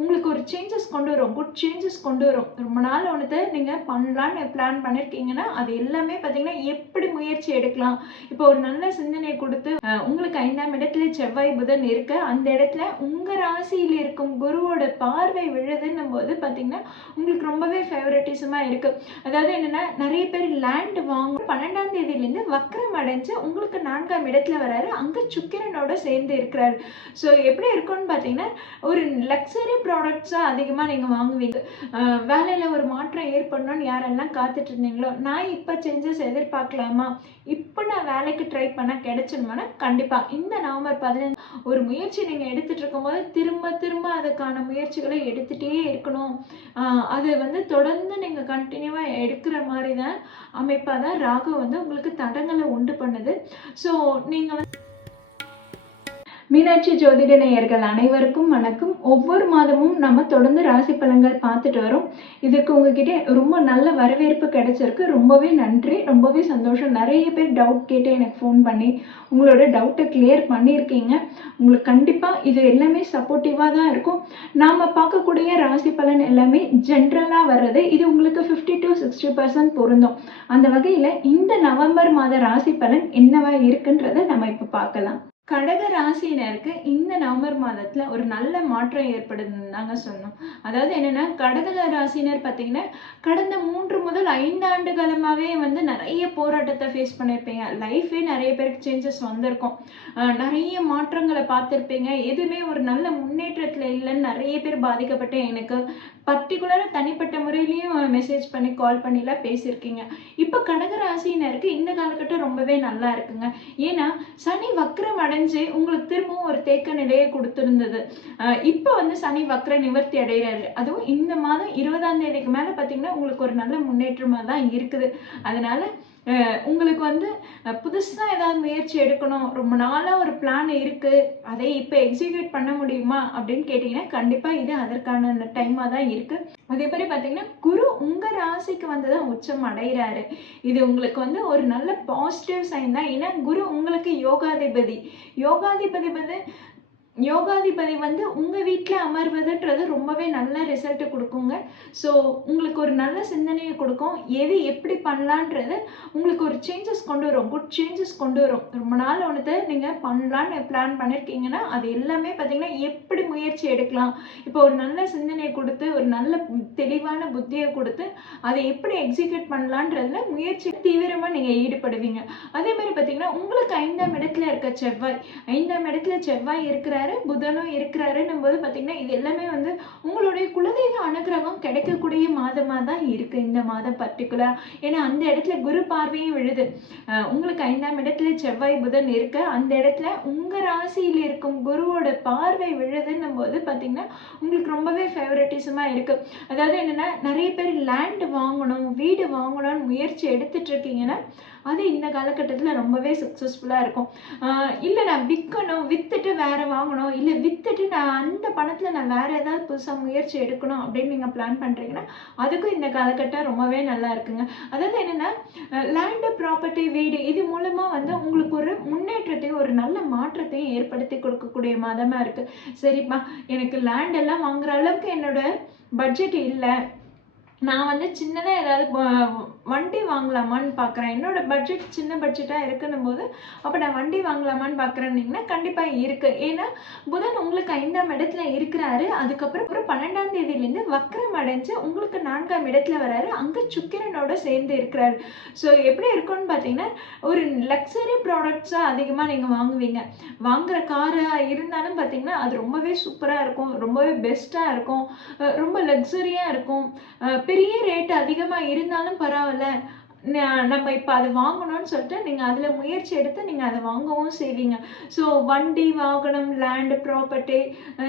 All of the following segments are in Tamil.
உங்களுக்கு ஒரு சேஞ்சஸ் கொண்டு வரும். குட் சேஞ்சஸ் கொண்டு வரும். ரொம்ப நாள் ஒன்று நீங்கள் பண்ணலான்னு பிளான் பண்ணியிருக்கீங்கன்னா அது எல்லாமே பார்த்தீங்கன்னா எப்படி முயற்சி எடுக்கலாம்? இப்போ ஒரு நல்ல சிந்தனை கொடுத்து உங்களுக்கு ஐந்தாம் இடத்துல செவ்வாய் புதன் இருக்கு. அந்த இடத்துல உங்கள் ராசியில் இருக்கும் குருவோட பார்வை விழுதுன்னும் போது பார்த்தீங்கன்னா உங்களுக்கு ரொம்பவே ஃபேவரட்டிசமாக இருக்குது அதாவது என்னென்னா நிறைய பேர் லேண்ட் வாங்க பன்னெண்டாம் தேதியிலேருந்து வக்கரம் அடைஞ்சு உங்களுக்கு நான்காம் இடத்துல வராரு. அங்கே சுக்கிரனோட சேர்ந்து இருக்கிறாரு. ஸோ எப்படி இருக்கும்னு பார்த்தீங்கன்னா ஒரு லக்ஸரி ப்ராடக்ட்ஸாக அதிகமாக நீங்கள் வாங்குவீங்க. வேலையில் ஒரு மாற்றம் ஏற்படணும்னு யாரெல்லாம் காத்துட்டு இருந்தீங்களோ நான் இப்போ சேஞ்சஸ் எதிர்பார்க்கலாமா? இப்போ நான் வேலைக்கு ட்ரை பண்ண கிடைச்சிருமானா கண்டிப்பாக இந்த நவம்பர் பதினஞ்சு ஒரு முயற்சி நீங்கள் எடுத்துகிட்டு இருக்கும்போது திரும்ப திரும்ப அதுக்கான முயற்சிகளை எடுத்துகிட்டே இருக்கணும். அது வந்து தொடர்ந்து நீங்கள் கண்டினியூவாக எடுக்கிற மாதிரி தான் அமைப்பாக தான் ராகு வந்து உங்களுக்கு தடங்களை உண்டு பண்ணுது. ஸோ நீங்கள் வந்து மீனாட்சி ஜோதிட நேயர்கள் அனைவருக்கும் வணக்கம். ஒவ்வொரு மாதமும் நம்ம தொடர்ந்து ராசி பலன்கள் பார்த்துட்டு வரோம். இதுக்கு உங்ககிட்ட ரொம்ப நல்ல வரவேற்பு கிடைச்சிருக்கு. ரொம்பவே நன்றி. ரொம்பவே சந்தோஷம். நிறைய பேர் டவுட் கேட்டு எனக்கு ஃபோன் பண்ணி உங்களோட டவுட்டை கிளியர் பண்ணியிருக்கீங்க. உங்களுக்கு கண்டிப்பாக இது எல்லாமே சப்போர்ட்டிவாக தான் இருக்கும். நாம் பார்க்கக்கூடிய ராசி பலன் எல்லாமே ஜென்ரலாக வர்றது. இது உங்களுக்கு ஃபிஃப்டி டு சிக்ஸ்டி பர்சன்ட் பொருந்தும். அந்த வகையில் இந்த நவம்பர் மாத ராசி பலன் என்னவா இருக்குன்றதை நம்ம இப்போ பார்க்கலாம். கடக ராசினருக்கு இந்த நவம்பர் மாதத்துல ஒரு நல்ல மாற்றம் ஏற்படுதுன்னு தாங்க சொன்னோம் அதாவது என்னன்னா கடக ராசினர் பார்த்தீங்கன்னா கடந்த மூன்று முதல் ஐந்து ஆண்டு காலமாகவே வந்து நிறைய போராட்டத்தை ஃபேஸ் பண்ணியிருப்பீங்க லைஃபே நிறைய பேருக்கு சேஞ்சஸ் வந்திருக்கும். நிறைய மாற்றங்களை பார்த்துருப்பீங்க. எதுவுமே ஒரு நல்ல முன்னேற்றத்தில் இல்லைன்னு நிறைய பேர் பாதிக்கப்பட்டு எனக்கு பர்டிகுலராக தனிப்பட்ட முறையிலையும் மெசேஜ் பண்ணி கால் பண்ணிலாம் பேசியிருக்கீங்க. இப்போ கடகராசினருக்கு இந்த காலகட்டம் ரொம்பவே நல்லா இருக்குங்க. ஏன்னா சனி வக்ரம் அடைஞ்சு உங்களுக்கு திரும்பவும் ஒரு தேக்க நிலையை கொடுத்துருந்தது. இப்போ வந்து சனி வக்ர நிவர்த்தி அடைகிறாரு. அதுவும் இந்த மாதம் இருபதாம் தேதிக்கு மேலே பார்த்தீங்கன்னா உங்களுக்கு ஒரு நல்ல முன்னேற்றமாக தான் இருக்குது. அதனால உங்களுக்கு வந்து புதுசாக ஏதாவது முயற்சி எடுக்கணும் ரொம்ப நாளாக ஒரு பிளான் இருக்குது அதை இப்போ எக்ஸிக்யூட் பண்ண முடியுமா அப்படின்னு கேட்டிங்கன்னா கண்டிப்பாக இது அதற்கான டைமாக தான் இருக்குது அதே மாதிரி பார்த்தீங்கன்னா குரு உங்கள் ராசிக்கு வந்து தான் உச்சம் அடைகிறாரு. இது உங்களுக்கு வந்து ஒரு நல்ல பாசிட்டிவ் சைன் தான். ஏன்னா குரு உங்களுக்கு யோகாதிபதி. யோகாதிபதி வந்து யோகாதிபதி வந்து உங்கள் வீட்டில் அமர்வதுன்றது ரொம்பவே நல்ல ரிசல்ட்டு கொடுக்குங்க. ஸோ உங்களுக்கு ஒரு நல்ல சிந்தனையை கொடுக்கும். எது எப்படி பண்ணலான்றது உங்களுக்கு ஒரு சேஞ்சஸ் கொண்டு வரும். குட் சேஞ்சஸ் கொண்டு வரும். ரொம்ப நாள் ஒன்று நீங்கள் பண்ணலான்னு பிளான் பண்ணியிருக்கீங்கன்னா அது எல்லாமே பார்த்தீங்கன்னா எப்படி முயற்சி எடுக்கலாம்? இப்போ ஒரு நல்ல சிந்தனையை கொடுத்து ஒரு நல்ல தெளிவான புத்தியை கொடுத்து அதை எப்படி எக்ஸிக்யூட் பண்ணலான்றதுல முயற்சி தீவிரமாக நீங்கள் ஈடுபடுவீங்க. அதே மாதிரி பார்த்திங்கன்னா உங்களுக்கு ஐந்தாம் இடத்துல இருக்க செவ்வாய். ஐந்தாம் இடத்துல செவ்வாய் இருக்கிறாரு புதனும் இருக்கிறாருன்னும் போது பார்த்தீங்கன்னா இது எல்லாமே வந்து உங்களுடைய குலதெய்வ அனுகிரகம் கிடைக்கக்கூடிய மாதமாக தான் இருக்குது இந்த மாதம் பர்டிகுலர் ஏன்னா அந்த இடத்துல குரு பார்வையும் விழுது. உங்களுக்கு ஐந்தாம் இடத்துல செவ்வாய் புதன் இருக்க. அந்த இடத்துல உங்கள் ராசியில் இருக்கும் குருவோட பார்வை விழுதுன்னும் போது பார்த்தீங்கன்னா உங்களுக்கு ரொம்பவே ஃபேவரட்டிசமாக இருக்குது அதாவது என்னென்னா நிறைய பேர் லேண்ட் வாங்கணும் வீடு வாங்கணும்னு முயற்சி எடுத்துட்டு இருக்கீங்கன்னா அது இந்த காலகட்டத்தில் ரொம்பவே சக்ஸஸ்ஃபுல்லாக இருக்கும். இல்லை நான் விற்கணும் விற்றுட்டு வேறு வாங்கணும் இல்லை விற்றுட்டு நான் அந்த பணத்தில் நான் வேறு ஏதாவது புதுசாக முயற்சி எடுக்கணும் அப்படின்னு நீங்கள் பிளான் பண்ணுறீங்கன்னா அதுக்கும் இந்த காலகட்டம் ரொம்பவே நல்லா இருக்குங்க. அதாவது என்னென்னா லேண்டு ப்ராப்பர்ட்டி வீடு இது மூலமாக வந்து உங்களுக்கு ஒரு முன்னேற்றத்தையும் ஒரு நல்ல மாற்றத்தையும் ஏற்படுத்தி கொடுக்கக்கூடிய மாதமாக இருக்குது சரிப்பா எனக்கு லேண்டெல்லாம் வாங்குகிற வாங்குற அளவுக்கு என்னோட பட்ஜெட் இல்லை. நான் வந்து சின்னதாக ஏதாவது வண்டி வாங்கலாமான்னு பார்க்குறேன் என்னோடய பட்ஜெட் சின்ன பட்ஜெட்டாக இருக்குன்னும் போது அப்போ நான் வண்டி வாங்கலாமான்னு பார்க்குறேன்னிங்கன்னா கண்டிப்பாக இருக்குது ஏன்னா புதன் உங்களுக்கு ஐந்தாம் இடத்துல இருக்கிறாரு. அதுக்கப்புறம் அப்புறம் பன்னெண்டாம் தேதியிலேருந்து வக்கரம் அடைஞ்சு உங்களுக்கு நான்காம் இடத்துல வராரு. அங்கே சுக்கிரனோட சேர்ந்து இருக்கிறாரு. ஸோ எப்படி இருக்கும்னு பார்த்தீங்கன்னா ஒரு லக்ஸரி ப்ராடக்ட்ஸாக அதிகமாக நீங்கள் வாங்குவீங்க. வாங்குற காராக இருந்தாலும் பார்த்தீங்கன்னா அது ரொம்பவே சூப்பராக இருக்கும். ரொம்பவே பெஸ்ட்டாக இருக்கும். ரொம்ப லக்ஸரியாக இருக்கும். பெரிய ரேட் அதிகமாக இருந்தாலும் பரவாயில்ல. நம்ம இப்போ அதை வாங்கணும்னு சொல்லிட்டு நீங்கள் அதில் முயற்சி எடுத்து நீங்கள் அதை வாங்கவும் செய்வீங்க. ஸோ வண்டி வாகனம் லேண்டு ப்ராப்பர்ட்டி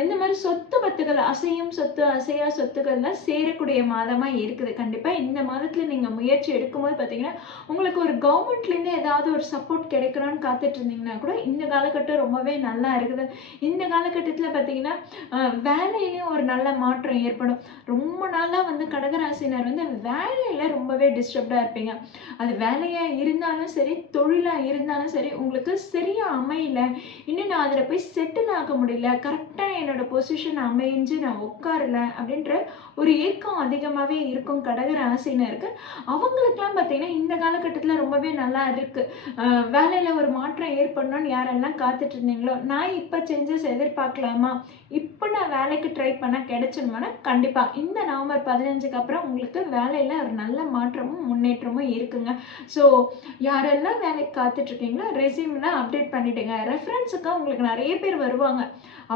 இந்த மாதிரி சொத்து பத்துகள் அசையும் சொத்து அசையா சொத்துக்கள்லாம் சேரக்கூடிய மாதமாக இருக்குது. கண்டிப்பாக இந்த மாதத்தில் நீங்கள் முயற்சி எடுக்கும்போது பார்த்தீங்கன்னா உங்களுக்கு ஒரு கவர்மெண்ட்லேருந்து ஏதாவது ஒரு சப்போர்ட் கிடைக்கணும்னு காத்துட்டு இருந்தீங்கன்னா கூட இந்த காலகட்டம் ரொம்பவே நல்லா இருக்குது. இந்த காலகட்டத்தில் பார்த்தீங்கன்னா வேலையிலையும் ஒரு நல்ல மாற்றம் ஏற்படும். ரொம்ப நாளாக வந்து கடகராசினர் வந்து வேலையில் ரொம்பவே டிஸ்டர்ப்டாக இருப்பீங்க. அது வேலையா இருந்தாலும் சரி தொழிலா இருந்தாலும் சரி உங்களுக்கு சரியா அமையல. இன்னும் நான் அதில் போய் செட்டில் ஆக முடியல. கரெக்டாக என்னோட பொசிஷன் அமைஞ்சு நான் உட்காரல அப்படின்ற ஒரு ஏக்கம் அதிகமாகவே இருக்கும் கடக ராசினருக்கு. அவங்களுக்கெல்லாம் பார்த்தீங்கன்னா இந்த காலகட்டத்தில் ரொம்பவே நல்லா இருக்கு. வேலையில் வேலையில ஒரு மாற்றம் ஏற்படணும்னு யாரெல்லாம் காத்துட்டு இருந்தீங்களோ நான் இப்போ சேஞ்சஸ் எதிர்பார்க்கலாமா? இப்போ நான் வேலைக்கு ட்ரை பண்ண கிடைச்சிருமானா? கண்டிப்பாக இந்த நவம்பர் பதினஞ்சுக்கு அப்புறம் உங்களுக்கு வேலையில் ஒரு நல்ல மாற்றமும் முன்னேற்றமும் இருக்குங்க. ஸோ யாரெல்லாம் வேலைக்கு காத்துட்டு ரெசியூம்னா அப்டேட் பண்ணிவிடுங்க ரெஃபரன்ஸுக்கு உங்களுக்கு நிறைய பேர் வருவாங்க.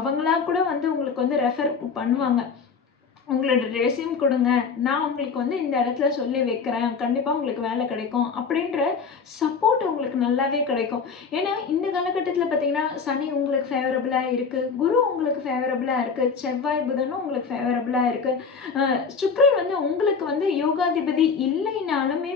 அவங்களா கூட வந்து உங்களுக்கு வந்து ரெஃபர் பண்ணுவாங்க. உங்களோட ரெசியூம் கொடுங்க. நான் உங்களுக்கு வந்து இந்த இடத்துல சொல்லி வைக்கிறேன். கண்டிப்பாக உங்களுக்கு வேலை கிடைக்கும். அப்படின்ற சப்போர்ட் உங்களுக்கு நல்லாவே கிடைக்கும். ஏன்னா இந்த காலகட்டத்தில் பார்த்தீங்கன்னா சனி உங்களுக்கு ஃபேவரபுளாக இருக்குது குரு உங்களுக்கு ஃபேவரபுளாக இருக்குது செவ்வாய் புதனும் உங்களுக்கு ஃபேவரபுளாக இருக்குது சுக்ரன் வந்து உங்களுக்கு வந்து யோகாதிபதி இல்லைனாலுமே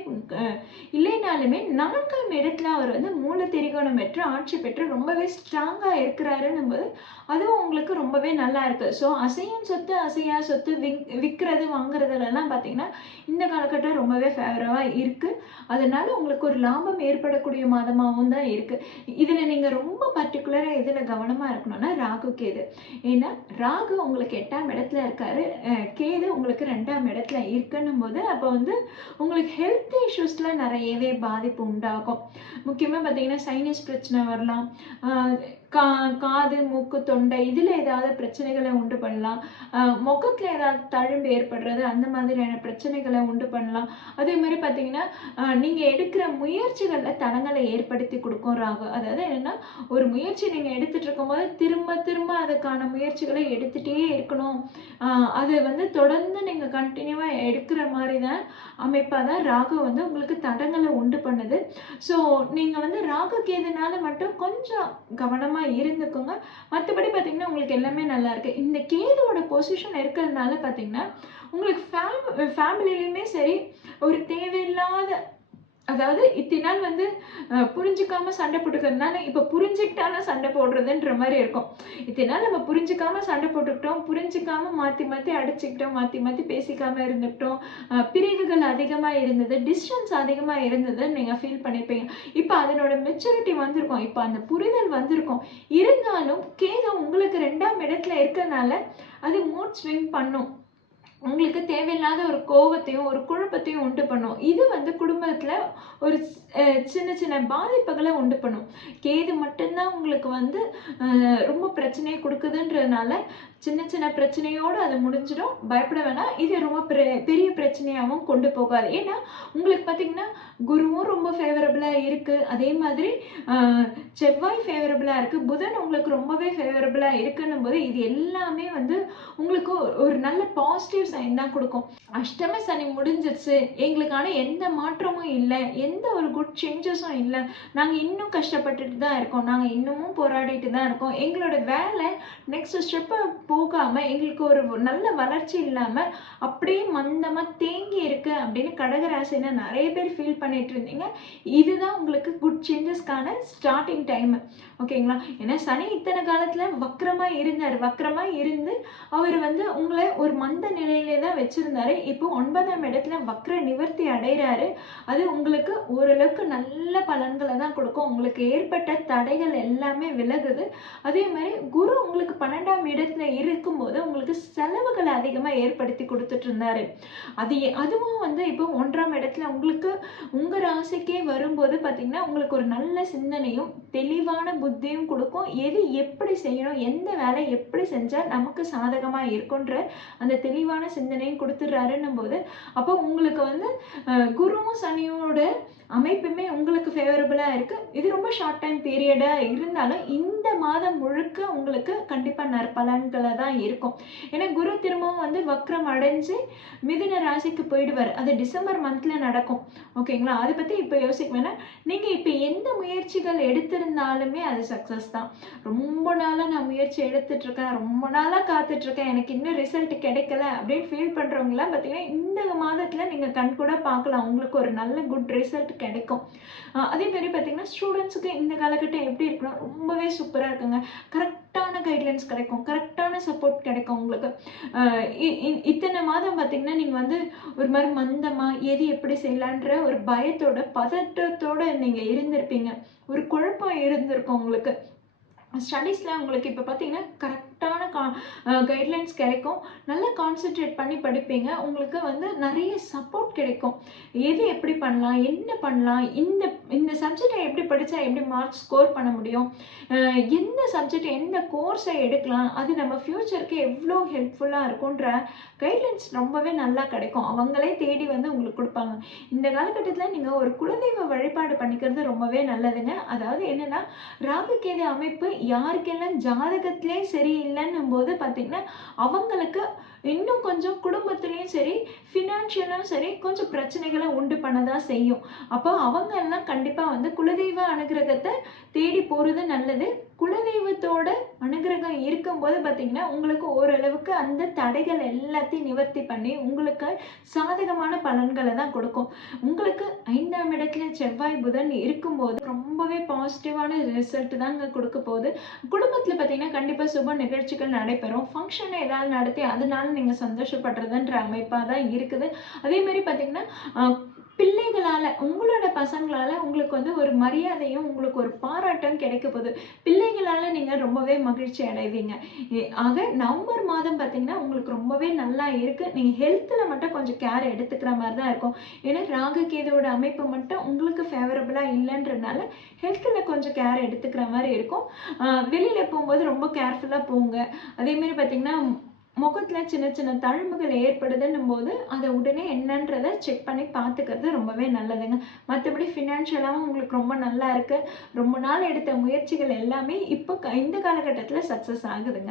இல்லைனாலுமே நான்காம் இடத்துல அவர் வந்து மூல திரிகோணம் பெற்று ஆட்சி பெற்று ரொம்பவே ஸ்ட்ராங்காக இருக்கிறாருன்னும் போது அதுவும் உங்களுக்கு ரொம்பவே நல்லா இருக்குது ஸோ அசையும் சொத்து அசையா சொத்து விக் விற்கிறது வாங்குறதுலலாம் பார்த்தீங்கன்னா இந்த காலகட்டம் ரொம்பவே ஃபேவரவாக இருக்குது அதனால் உங்களுக்கு ஒரு லாபம் ஏற்படக்கூடிய மாதமாகவும் தான் இருக்குது இதில் நீங்கள் ரொம்ப பர்டிகுலராக எதில் கவனமாக இருக்கணும்னா ராகு கேது. ஏன்னா ராகு உங்களுக்கு எட்டாம் இடத்துல இருக்காரு. கேது உங்களுக்கு ரெண்டாம் இடத்துல இருக்குன்னும் போது அப்போ வந்து உங்களுக்கு ஹெல்த் இஷ்யூஸில் நிறையவே பாதிப்பு உண்டாகும். முக்கியமாக பார்த்தீங்கன்னா சைனஸ் பிரச்சனை வரலாம். கா காது மூக்கு தொண்டை இதில் ஏதாவது பிரச்சனைகளை உண்டு பண்ணலாம். முகத்தில் ஏதாவது தழும்பு ஏற்படுறது அந்த மாதிரியான பிரச்சனைகளை உண்டு பண்ணலாம். அதே மாதிரி பார்த்தீங்கன்னா நீங்கள் எடுக்கிற முயற்சிகளில் தடங்களை ஏற்படுத்தி கொடுக்கும் ராகு. அதாவது என்னென்னா ஒரு முயற்சி நீங்கள் எடுத்துகிட்டு இருக்கும்போது திரும்ப திரும்ப அதுக்கான முயற்சிகளை எடுத்துகிட்டே இருக்கணும். அது வந்து தொடர்ந்து நீங்கள் கண்டினியூவாக எடுக்கிற மாதிரி தான் அமைப்பாக தான் ராகு வந்து உங்களுக்கு தடங்களை உண்டு பண்ணுது. ஸோ நீங்கள் வந்து ராகு கேதுனால மட்டும் கொஞ்சம் கவனமாக இருந்துக்கோங்க. மற்றபடி பார்த்தீங்கன்னா உங்களுக்கு எல்லாமே நல்லா இருக்கு. இந்த கேதுவோட பொசிஷன் இருக்கிறதுனால பார்த்திங்கன்னா உங்களுக்கு ஃபேம் ஃபேமிலிலையுமே சரி ஒரு தேவையில்லாத அதாவது இத்தனை நாள் வந்து புரிஞ்சுக்காம சண்டை போட்டுக்கிறதுனால இப்போ புரிஞ்சுக்கிட்டாலும் சண்டை போடுறதுன்ற மாதிரி இருக்கும். இத்தனை நாள் நம்ம புரிஞ்சுக்காம சண்டை போட்டுக்கிட்டோம் புரிஞ்சுக்காம மாற்றி மாற்றி அடிச்சுக்கிட்டோம் மாற்றி மாற்றி பேசிக்காம இருந்துக்கிட்டோம் பிரிவுகள் அதிகமாக இருந்தது டிஸ்டன்ஸ் அதிகமாக இருந்தது நீங்கள் ஃபீல் பண்ணியிருப்பீங்க இப்போ அதனோட மெச்சூரிட்டி வந்திருக்கும். இப்போ அந்த புரிதல் வந்திருக்கும். இருந்தாலும் கேது உங்களுக்கு ரெண்டாம் இடத்துல இருக்கறனால அது மூட் ஸ்விங் பண்ணும். உங்களுக்கு தேவையில்லாத ஒரு கோவத்தையும் ஒரு குழப்பத்தையும் உண்டு பண்ணும். இது வந்து குடும்பத்தில் ஒரு சின்ன சின்ன பாதிப்புகளை உண்டு பண்ணும். கேது மட்டும்தான் உங்களுக்கு வந்து ரொம்ப பிரச்சனையை கொடுக்குதுன்றதுனால சின்ன சின்ன பிரச்சனையோடு அது முடிஞ்சிடும். பயப்பட வேணாம். இது ரொம்ப பெரிய பெரிய பிரச்சனையாகவும் கொண்டு போகாது. ஏன்னா உங்களுக்கு பார்த்தீங்கன்னா குருவும் ரொம்ப ஃபேவரபுளாக இருக்குது அதே மாதிரி செவ்வாய் ஃபேவரபுளாக இருக்குது புதன் உங்களுக்கு ரொம்பவே ஃபேவரபுளாக இருக்குன்னும் போது இது எல்லாமே வந்து உங்களுக்கு ஒரு நல்ல பாசிட்டிவ் சைன் தான் கொடுக்கும்? அஷ்டம சனி முடிஞ்சிருச்சு. எங்களுக்கான எந்த மாற்றமும் இல்லை. எந்த ஒரு குட் சேஞ்சஸும் இல்லை. நாங்கள் இன்னும் கஷ்டப்பட்டுட்டு தான் இருக்கோம். நாங்கள் இன்னமும் போராடிட்டு தான் இருக்கோம். எங்களோட வேலை நெக்ஸ்ட் ஸ்டெப்பை போகாமல் எங்களுக்கு ஒரு நல்ல வளர்ச்சி இல்லாமல் அப்படியே மந்தமாக தேங்கி இருக்கு அப்படின்னு கடகராசினா நிறைய பேர் ஃபீல் பண்ணிட்டு இருந்தீங்க. இதுதான் உங்களுக்கு குட் சேஞ்சஸ்க்கான ஸ்டார்டிங் டைம் ஓகேங்களா ஏன்னா சனி இத்தனை காலத்தில் வக்கரமாக இருந்தார். வக்கரமாக இருந்து அவர் வந்து உங்களை ஒரு மந்த நிலையிலே தான் வச்சிருந்தாரு. இப்போ ஒன்பதாம் இடத்துல வக்ர நிவர்த்தி அடைகிறாரு. அது உங்களுக்கு ஓரளவுக்கு நல்ல பலன்களை தான் கொடுக்கும். உங்களுக்கு ஏற்பட்ட தடைகள் எல்லாமே விலகுது. அதே மாதிரி குரு உங்களுக்கு பன்னெண்டாம் இடத்துல இருக்கும்போது உங்களுக்கு செலவுகளை அதிகமாக ஏற்படுத்தி கொடுத்துட்டு இருந்தாரு. அது அதுவும் வந்து இப்போ ஒன்றாம் இடத்துல உங்களுக்கு உங்கள் ராசிக்கே வரும்போது பார்த்தீங்கன்னா உங்களுக்கு ஒரு நல்ல சிந்தனையும் தெளிவான புத்தியும் கொடுக்கும். எது எப்படி செய்யணும் எந்த வேலை எப்படி செஞ்சால் நமக்கு சாதகமாக இருக்குன்ற அந்த தெளிவான சிந்தனையும் கொடுத்துட்றாருன்னும் போது அப்போ உங்களுக்கு வந்து குருவும் சனியோட அமைப்புமே உங்களுக்கு ஃபேவரபுளாக இருக்குது இது ரொம்ப ஷார்ட் டைம் பீரியடாக இருந்தாலும் இந்த மாதம் முழுக்க உங்களுக்கு கண்டிப்பாக நற்பலன்களை தான் இருக்கும். ஏன்னா குரு திரும்பவும் வந்து வக்ரம் அடைஞ்சு மிதுன ராசிக்கு போயிடுவார். அது டிசம்பர் மந்தில் நடக்கும். ஓகேங்களா? அதை பற்றி இப்போ யோசிக்க வேணாம் நீங்கள் இப்போ எந்த முயற்சிகள் எடுத்திருந்தாலுமே அது சக்ஸஸ் தான். ரொம்ப நாளாக நான் முயற்சி எடுத்துட்ருக்கேன் ரொம்ப நாளாக காத்துட்ருக்கேன் எனக்கு இன்னும் ரிசல்ட் கிடைக்கல அப்படின்னு ஃபீல் பண்ணுறவங்களாம் பார்த்தீங்கன்னா இந்த மாதத்தில் நீங்கள் கண்கூட பார்க்கலாம். உங்களுக்கு ஒரு நல்ல குட் ரிசல்ட் கிடைக்கும். அதே மாதிரி பார்த்தீங்கன்னா ஸ்டூடெண்ட்ஸுக்கு இந்த காலகட்டம் எப்படி இருக்குன்னா ரொம்பவே சூப்பராக இருக்குங்க. கரெக்டான கைட்லைன்ஸ் கிடைக்கும். கரெக்டான சப்போர்ட் கிடைக்கும் உங்களுக்கு. இ- இத்தனை மாதம் பார்த்தீங்கன்னா நீங்கள் வந்து ஒரு மாதிரி மந்தமாக எது எப்படி செய்யலான்ற ஒரு பயத்தோட பதட்டத்தோட நீங்கள் இருந்திருப்பீங்க. ஒரு குழப்பம் இருந்திருக்கும் உங்களுக்கு. ஸ்டடீஸில் உங்களுக்கு இப்போ பார்த்தீங்கன்னா கரெக்ட் கரெக்டான கா கைட்லைன்ஸ் கிடைக்கும். நல்லா கான்சென்ட்ரேட் பண்ணி படிப்பீங்க. உங்களுக்கு வந்து நிறைய சப்போர்ட் கிடைக்கும். எது எப்படி பண்ணலாம்? என்ன பண்ணலாம்? இந்த இந்த சப்ஜெக்டை எப்படி படித்தா எப்படி மார்க் ஸ்கோர் பண்ண முடியும்? எந்த சப்ஜெக்ட் எந்த கோர்ஸை எடுக்கலாம்? அது நம்ம ஃப்யூச்சருக்கு எவ்வளோ ஹெல்ப்ஃபுல்லாக இருக்குன்ற கைட்லைன்ஸ் ரொம்பவே நல்லா கிடைக்கும். அவங்களே தேடி வந்து உங்களுக்கு கொடுப்பாங்க. இந்த காலகட்டத்தில் நீங்கள் ஒரு குலதெய்வ வழிபாடு பண்ணிக்கிறது ரொம்பவே நல்லதுங்க. அதாவது என்னென்னா ராகுகேது அமைப்பு யாருக்கெல்லாம் ஜாதகத்திலே இல்லைன்னும் போது பார்த்தீங்கன்னா அவங்களுக்கு இன்னும் கொஞ்சம் குடும்பத்துலேயும் சரி ஃபினான்ஷியலும் சரி கொஞ்சம் பிரச்சனைகளை உண்டு பண்ண தான் செய்யும். அப்போ அவங்க எல்லாம் கண்டிப்பாக வந்து குலதெய்வ அனுகிரகத்தை தேடி போகிறது நல்லது. குலதெய்வத்தோட அனுகிரகம் இருக்கும்போது பார்த்தீங்கன்னா உங்களுக்கு ஓரளவுக்கு அந்த தடைகள் எல்லாத்தையும் நிவர்த்தி பண்ணி உங்களுக்கு சாதகமான பலன்களை தான் கொடுக்கும். உங்களுக்கு ஐந்தாம் இடத்துல செவ்வாய் புதன் இருக்கும்போது ரொம்பவே பாசிட்டிவான ரிசல்ட் தாங்க கொடுக்க போகுது. குடும்பத்தில் பார்த்தீங்கன்னா கண்டிப்பாக சுப நிகழ்ச்சிகள் நடைபெறும். ஃபங்க்ஷன் ஏதாவது நடத்தி அதனால நீங்கள் சந்தோஷப்படுறதுன்ற அமைப்பாக தான் இருக்குது. அதே மாதிரி பார்த்தீங்கன்னா பிள்ளைகளால் உங்களோட பசங்களால் உங்களுக்கு வந்து ஒரு மரியாதையும் உங்களுக்கு ஒரு பாராட்டும் கிடைக்க போகுது. பிள்ளைகளால் நீங்கள் ரொம்பவே மகிழ்ச்சி அடைவீங்க. ஆக நவம்பர் மாதம் பார்த்தீங்கன்னா உங்களுக்கு ரொம்பவே நல்லா இருக்குது நீங்கள் ஹெல்த்தில் மட்டும் கொஞ்சம் கேர் எடுத்துக்கிற மாதிரி தான் இருக்கும். ஏன்னா ராகு கேதுவோட அமைப்பு மட்டும் உங்களுக்கு ஃபேவரபுளாக இல்லைன்றனால ஹெல்த்தில் கொஞ்சம் கேர் எடுத்துக்கிற மாதிரி இருக்கும். வெளியில் போகும்போது ரொம்ப கேர்ஃபுல்லாக போங்க. அதேமாரி பார்த்தீங்கன்னா முகத்தில் சின்ன சின்ன தழும்புகள் ஏற்படுதுன்னும் போது அதை உடனே என்னன்றதை செக் பண்ணி பார்த்துக்கிறது ரொம்பவே நல்லதுங்க. மற்றபடி ஃபினான்ஷியலாகவும் உங்களுக்கு ரொம்ப நல்லா இருக்குது ரொம்ப நாள் எடுத்த முயற்சிகள் எல்லாமே இப்போ க- இந்த காலகட்டத்தில் சக்ஸஸ் ஆகுதுங்க.